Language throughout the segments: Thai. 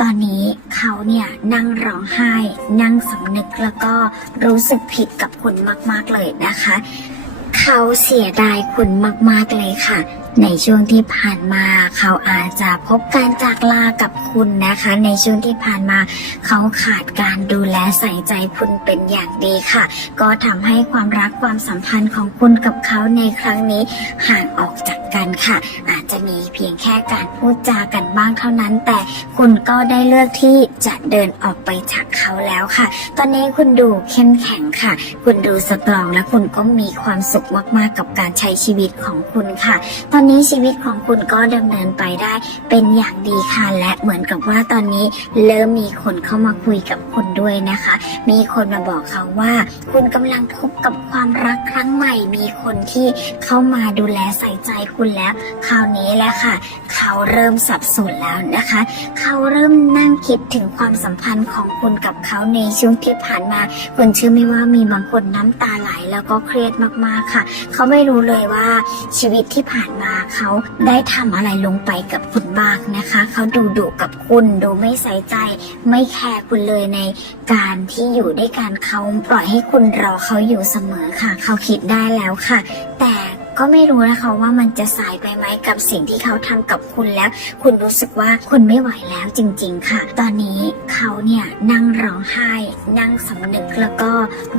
ตอนนี้เขาเนี่ยนั่งร้องไห้ นั่งสำนึกแล้วก็รู้สึกผิดกับคุณมาก ๆเลยนะคะ เขาเสียดายคุณมาก ๆเลยค่ะ ในช่วงที่ผ่านมาเขาอาจจะพบการจากลากับคุณนะคะ ในช่วงที่ผ่านมา เขาขาดการดูแลใส่ใจคุณเป็นอย่างดีค่ะ ก็ทำให้ความรักความสัมพันธ์ของคุณกับเขาในครั้งนี้ห่างออกจากกันค่ะ อาจจะมีเพียงแค่การพูดจากันบ้างเท่านั้น แต่คุณก็ได้เลือกที่จะเดินออกไปจากเขาแล้วค่ะ ตอนนี้คุณดูเข้มแข็งค่ะ คุณดูสตรองและคุณก็มีความสุขมากๆกับการใช้ชีวิตของคุณค่ะ ตอนนี้ชีวิตของคุณก็ดำเนินไปได้เป็นอย่างดีค่ะและเหมือนกับว่าตอนนี้เริ่มมีคนเข้ามาคุยกับคุณด้วยนะคะ มีคนมาบอกเขาว่า คุณกำลังพบกับความรักครั้งใหม่ มีคนที่เข้ามาดูแลใส่ใจคุณแล้ว คราวนี้แหละค่ะ เขาเริ่มสับสนแล้วนะคะ เขาเริ่มนั่งคิดถึงความสัมพันธ์ของคุณกับเขาในช่วงที่ผ่านมา คุณเชื่อไหมว่ามีบางคนน้ำตาไหลแล้วก็เครียดมากๆค่ะ เขาไม่รู้เลยว่าชีวิตที่ผ่านมาเขาได้ทำอะไรลงไปกับคุณบ้างนะคะ เขาดูดุกับคุณดูไม่ใส่ใจ ไม่แคร์คุณเลยในการที่อยู่ด้วยกันเขาปล่อยให้คุณรอเขาอยู่เสมอค่ะ เขาคิดได้แล้วค่ะ แต่ ก็ไม่รู้นะคะว่ามันจะสายไปไหมกับสิ่งที่เขาทำกับคุณแล้ว คุณรู้สึกว่าคุณไม่ไหวแล้วจริง ๆ ค่ะ ตอนนี้เขาเนี่ยนั่งร้องไห้ นั่งสำนึกแล้วก็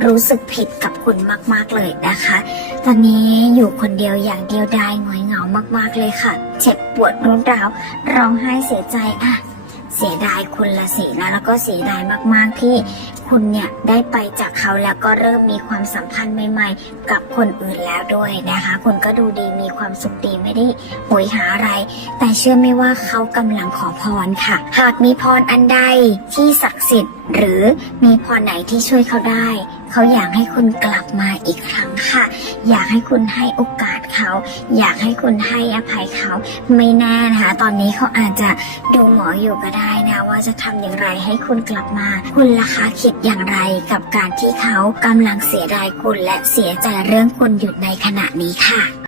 รู้สึกผิดกับคุณมาก ๆเลยนะคะ ตอนนี้อยู่คนเดียวอย่างเดียวดายหงอยเหงามาก ๆเลยค่ะ เจ็บปวดรุนแรงร้องไห้เสียใจอะ เสียดายคุณละสินะแล้วก็เสียดายมากๆที่คุณเนี่ยได้ไปจากเขาแล้วก็เริ่มมีความสัมพันธ์ใหม่ ๆ กับคนอื่นแล้วด้วยนะคะ คุณก็ดูดีมีความสุขดีไม่ได้โหยหาอะไร แต่เชื่อไหมว่าเขากำลังขอพรค่ะ หากมีพรอันใดที่ศักดิ์สิทธิ์ หรือมีพรไหนที่ช่วยเขาได้ เขาอยากให้คุณกลับมาอีกครั้งค่ะ อยากให้คุณให้โอกาส เขา อยากให้คุณให้อภัยเขาไม่แน่นะคะ ตอนนี้เขาอาจจะดูหมออยู่ก็ได้นะ ว่าจะทำอย่างไรให้คุณกลับมา คุณล่ะคะคิดอย่างไรกับการที่เขากำลังเสียดายคุณและเสียใจเรื่องคุณอยู่ในขณะนี้ค่ะ